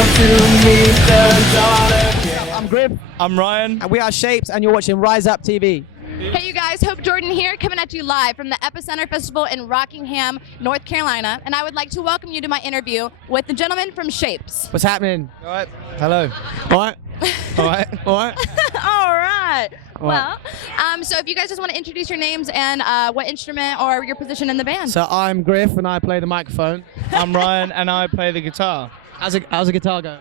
I'm Griff. I'm Ryan. And we are Shvpes, and you're watching Ryze-Up TV. Hey you guys, Hope Jordan here, coming at you live from the EPICENTER Festival in Rockingham, North Carolina, and I would like to welcome you to my interview with the gentleman from Shvpes. What's happening? All right. Hello. All right. All right. All right. All right. All right. Well, so if you guys just want to introduce your names and what instrument or your position in the band. So I'm Griff, and I play the microphone. I'm Ryan, and I play the guitar. How's a guitar go?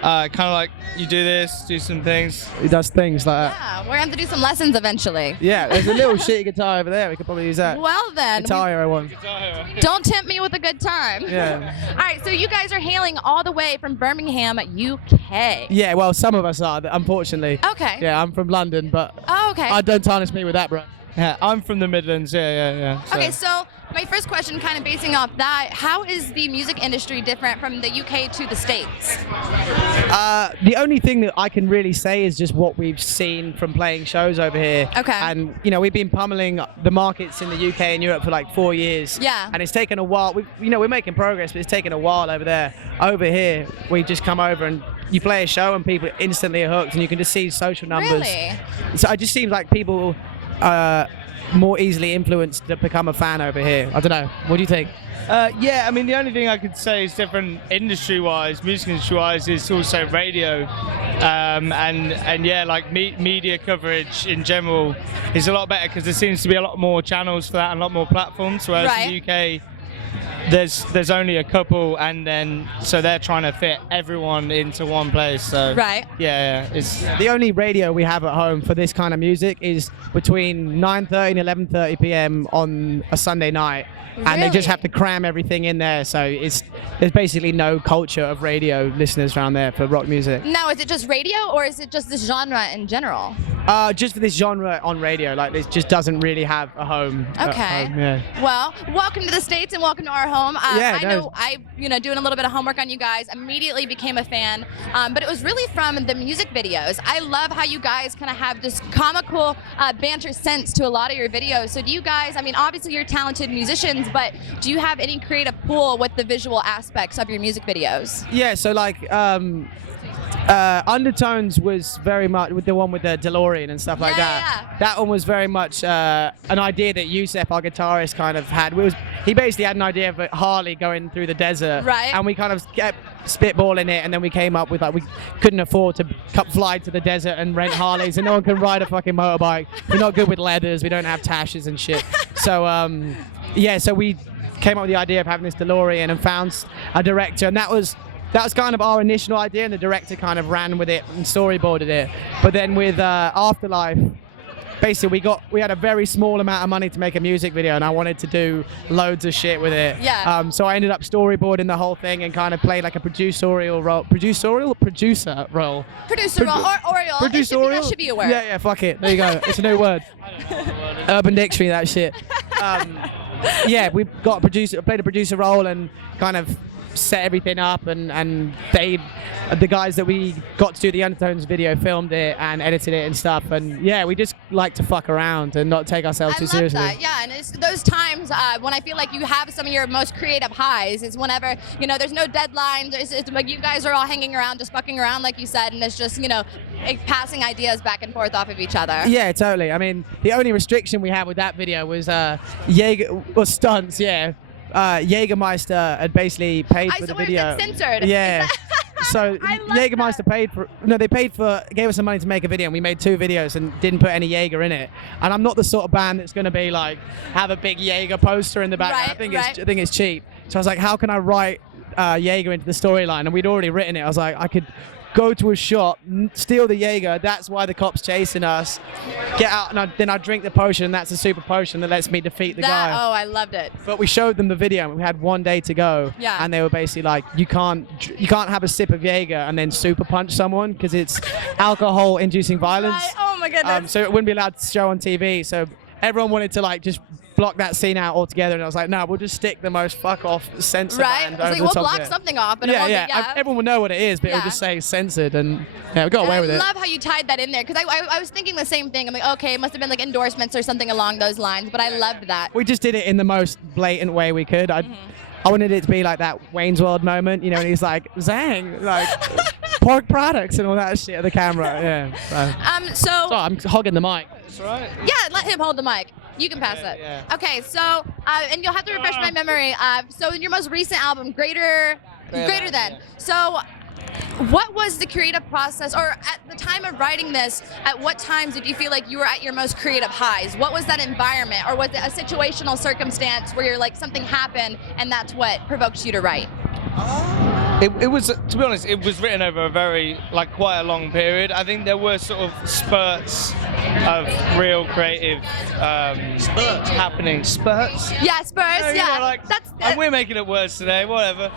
Kind of like you do this, do some things. He does things like that. Yeah, we're going to have to do some lessons eventually. Yeah, there's a little shitty guitar over there. We could probably use that. Well then, Guitar Hero one. don't tempt me with a good time. Yeah. All right, so you guys are hailing all the way from Birmingham, UK. Yeah, well, some of us are, unfortunately. Okay. Yeah, I'm from London, but Oh, okay. don't tarnish me with that, bro. Yeah, I'm from the Midlands. Yeah. Okay, so my first question, kind of basing off that, how is the music industry different from the UK to the States? The only thing that I can really say is just what we've seen from playing shows over here. Okay. And, you know, we've been pummeling the markets in the UK and Europe for like 4 years. Yeah. And it's taken a while. We're making progress, but it's taken a while over there. Over here, we just come over and you play a show and people instantly are hooked, and you can just see social numbers. Really? So it just seems like people more easily influenced to become a fan over here. I don't know. What do you think? Yeah, I mean, the only thing I could say is different industry-wise, music industry-wise, is also radio. And yeah, like media coverage in general is a lot better because there seems to be a lot more channels for that and a lot more platforms, whereas in the UK, there's only a couple, and then so they're trying to fit everyone into one place. So Right. yeah, it's The only radio we have at home for this kind of music is between 9:30 and 11:30 p.m. on a Sunday night, and they just Really? have to cram everything in there. So there's basically no culture of radio listeners around there for rock music. Now, is it just radio or is it just this genre in general? Just for this genre on radio, like this just doesn't really have a home. at Okay. home, yeah. Well, welcome to the States and welcome to our home. Yeah, I know doing a little bit of homework on you guys, immediately became a fan, but it was really from the music videos. I love how you guys kind of have this comical banter sense to a lot of your videos. So do you guys, I mean, obviously you're talented musicians, but do you have any creative pool with the visual aspects of your music videos? Yeah, so like Undertones was very much with the one with the DeLorean and stuff like that. Yeah. That one was very much an idea that Yusef, our guitarist, kind of had. He basically had an idea of Harley going through the desert, Right. and we kind of kept spitballing it, and then we came up with like we couldn't afford to fly to the desert and rent Harleys, and no one can ride a fucking motorbike. We're not good with leathers. We don't have tashes and shit. So yeah, so we came up with the idea of having this DeLorean and found a director, and that was kind of our initial idea, and the director kind of ran with it and storyboarded it. But then with Afterlife, basically we had a very small amount of money to make a music video, and I wanted to do loads of shit with it. Yeah. So I ended up storyboarding the whole thing and kind of played like a producer role. Producer role, Oriole. That should be a word. Yeah, fuck it. There you go. It's a new word. Urban Dictionary, that shit. Yeah, we got played a producer role and kind of set everything up, and the guys that we got to do the Undertones video filmed it and edited it and stuff, and yeah, we just like to fuck around and not take ourselves too seriously. I love that, yeah, and it's those times when I feel like you have some of your most creative highs is whenever, there's no deadlines, it's like you guys are all hanging around, just fucking around like you said, and it's just, passing ideas back and forth off of each other. Yeah, totally. I mean, the only restriction we had with that video was stunts, yeah. Jägermeister had basically paid for the video. It's censored. Yeah. So I love Jägermeister gave us some money to make a video, and we made 2 videos and didn't put any Jaeger in it. And I'm not the sort of band that's going to be like have a big Jaeger poster in the background. Right, I think it's cheap. So I was like, how can I write Jaeger into the storyline? And we'd already written it. I was like, I could go to a shop, steal the Jaeger, that's why the cop's chasing us, get out, and then I drink the potion, and that's a super potion that lets me defeat the guy. Oh, I loved it. But we showed them the video, and we had 1 day to go, Yeah. and they were basically like, you can't have a sip of Jaeger and then super punch someone, because it's alcohol-inducing violence. Right. Oh my goodness. So it wouldn't be allowed to show on TV, so everyone wanted to like just block that scene out altogether, and I was like, no, we'll just stick the most fuck off censor Right? band I was over like, the we'll top of block it. something off, but Yeah, it won't yeah. be, yeah. Everyone will know what it is, but Yeah. it'll just say censored, and yeah, we got away with I it. love how you tied that in there, because I was thinking the same thing. I'm like, okay, it must have been like endorsements or something along those lines, but I loved that. We just did it in the most blatant way we could. I wanted it to be like that Wayne's World moment, you know, and he's like, Zang, like pork products and all that shit at the camera. Yeah. So I'm hogging the mic. That's right. Yeah, let him hold the mic. You can pass it. Yeah. Okay, so and you'll have to refresh my memory. So in your most recent album, Greater Than. Yeah. So what was the creative process, or at the time of writing this, at what times did you feel like you were at your most creative highs? What was that environment, or was it a situational circumstance where you're like something happened and that's what provoked you to write? It was, to be honest, it was written over a very, like, quite a long period. I think there were sort of spurts of real creative happening. Spurts? Yeah, Spurs. You Yeah, know, like, that's. and we're making up words today, whatever.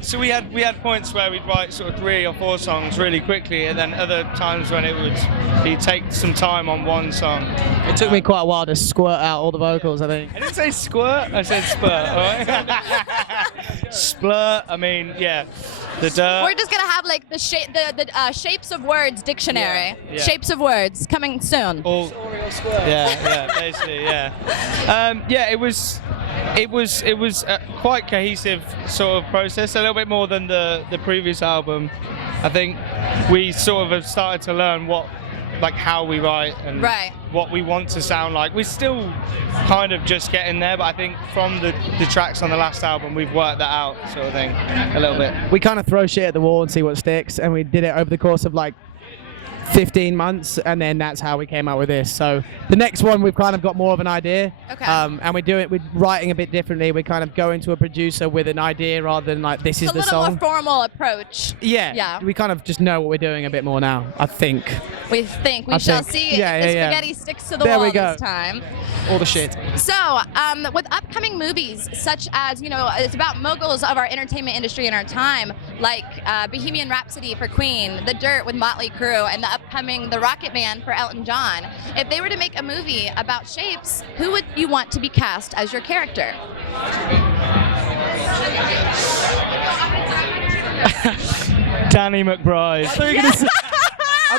So we had points where we'd write sort of 3 or 4 songs really quickly, and then other times when it would be take some time on one song. It took me quite a while to squirt out all the vocals, I think. I didn't say squirt, I said spurt, alright? Splurt, I mean, yeah. The dirt. We're just gonna have like the shapes of words dictionary. Yeah. Shapes of words coming soon. Yeah, basically, yeah. Yeah, it was a quite cohesive sort of process, a little bit more than the previous album. I think we sort of have started to learn how we write and what we want to sound like. We're still kind of just getting there, but I think from the tracks on the last album, we've worked that out, sort of thing, a little bit. We kind of throw shit at the wall and see what sticks, and we did it over the course of like 15 months, and then that's how we came up with this. So the next one, we've kind of got more of an idea. Okay. And we're writing a bit differently. We're kind of going to a producer with an idea rather than like, this is the song. A little more formal approach. Yeah. We kind of just know what we're doing a bit more now, I think. We shall see if the spaghetti sticks to the wall this time. All the shit. So, with upcoming movies such as, it's about moguls of our entertainment industry in our time, like Bohemian Rhapsody for Queen, The Dirt with Motley Crue, and the upcoming The Rocket Man for Elton John. If they were to make a movie about Shvpes, who would you want to be cast as your character? Danny McBride. I thought you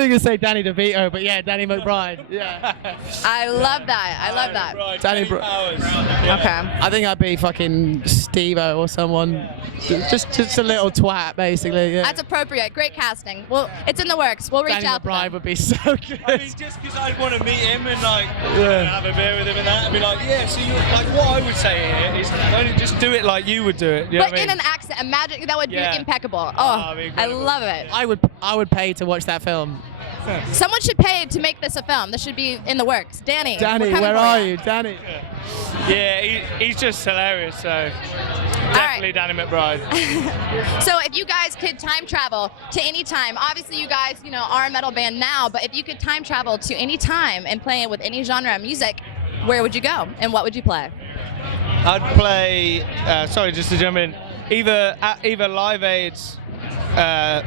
were going to say Danny DeVito, but yeah, Danny McBride. Yeah. I love that. Danny Powers. Yeah. Okay. I think I'd be fucking Steve-O or someone. Just a little twat, basically. Yeah. That's appropriate. Great casting. Well, it's in the works. We'll reach Danny out. McBride would be so good. I mean, just because I'd want to meet him and have a beer with him and that, and be like, yeah. So what I would say here is, only just do it like you would do it. You know but what I mean? in an accent, imagine that would be impeccable. Oh, I love it. I would pay to watch that film. Someone should pay to make this a film. This should be in the works. Danny, where are you? Danny. Yeah, he's just hilarious, so definitely Danny McBride. So if you guys could time travel to any time, obviously you guys, are a metal band now, but if you could time travel to any time and play with any genre of music, where would you go and what would you play? I'd play, sorry, just to jump in, either Live Aid,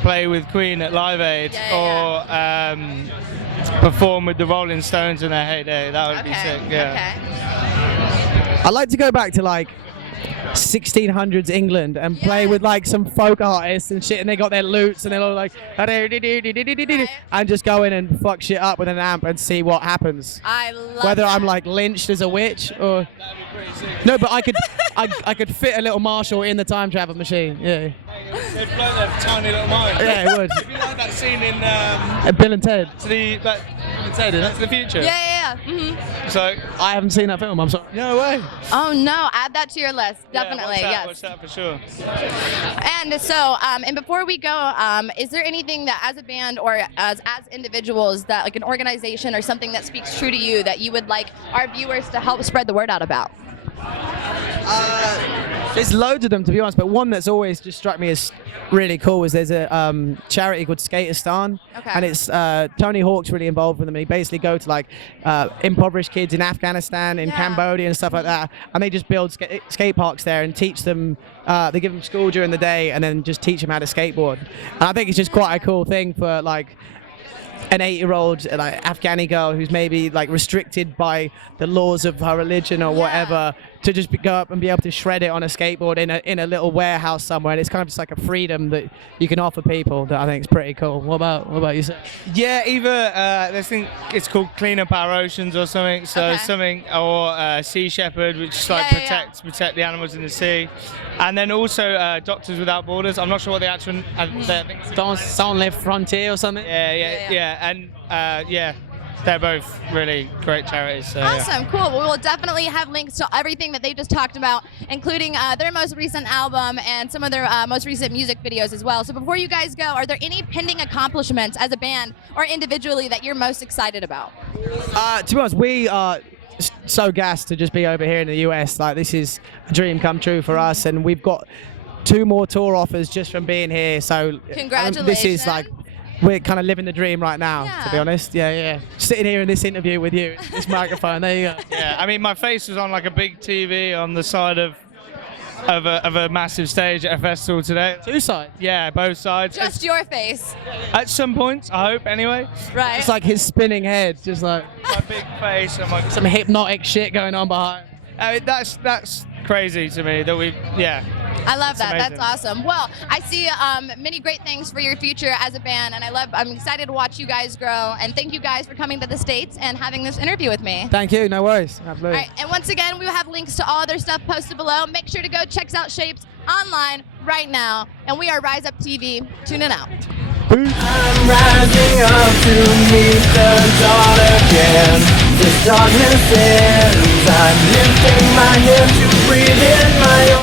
play with Queen at Live Aid, or perform with the Rolling Stones in their heyday. That would be sick. Yeah. Okay. I'd like to go back to like 1600s England and play with like some folk artists and shit, and they got their lutes and they're all like and just go in and fuck shit up with an amp and see what happens. I love whether that. I'm like lynched as a witch or no, but I could fit a little Marshall in the time travel machine. Yeah. They'd blow their tiny little mind. Yeah, it would. It'd be like that scene in Bill and Ted. That's the future. Yeah. Mm-hmm. So I haven't seen that film. I'm sorry. No way. Oh no, add that to your list. Definitely. Watch that for sure. And so, and before we go, is there anything that as a band or as individuals that like an organization or something that speaks true to you that you would like our viewers to help spread the word out about? There's loads of them, to be honest, but one that's always just struck me as really cool is there's a charity called Skaterstan, and it's Tony Hawk's really involved with them, and he basically go to like impoverished kids in Afghanistan, in Cambodia and stuff like that, and they just build skate parks there and teach them, they give them school during the day and then just teach them how to skateboard. And I think it's just quite a cool thing for like an 8-year-old like Afghani girl who's maybe like restricted by the laws of her religion or whatever to just go up and be able to shred it on a skateboard in a little warehouse somewhere. And it's kind of just like a freedom that you can offer people that I think is pretty cool. What about you, sir? Yeah, either this thing it's called Clean Up Our Oceans or something. So Okay. something, or Sea Shepherd, which is like protect the animals in the sea, and then also Doctors Without Borders. I'm not sure what the actual. I think it's Sans Les Frontières or something? yeah, and they're both really great charities. So, Awesome, cool. Well, we'll definitely have links to everything that they just talked about, including their most recent album and some of their most recent music videos as well. So before you guys go, are there any pending accomplishments as a band or individually that you're most excited about? To be honest, we are so gassed to just be over here in the US. Like, this is a dream come true for us, and we've got 2 more tour offers just from being here. So Congratulations. this is like, we're kind of living the dream right now, to be honest. Yeah. Sitting here in this interview with you, this microphone, there you go. Yeah, I mean, my face was on like a big TV on the side of a massive stage at a festival today. 2 sides. Yeah, both sides. Just your face. At some points, I hope, anyway. Right. It's like his spinning head, just like My big face and my... some hypnotic shit going on behind. I mean, that's crazy to me that I love that. amazing. That's awesome. Well, I see many great things for your future as a band, and I'm excited to watch you guys grow. And thank you guys for coming to the States and having this interview with me. Thank you, no worries. All Absolutely. right, and once again, we will have links to all their stuff posted below. Make sure to go check out Shvpes online right now. And we are Ryze-Up TV. Tune in out. I'm rising up to meet the dawn again. This darkness ends. I'm lifting my head to breathe in my own.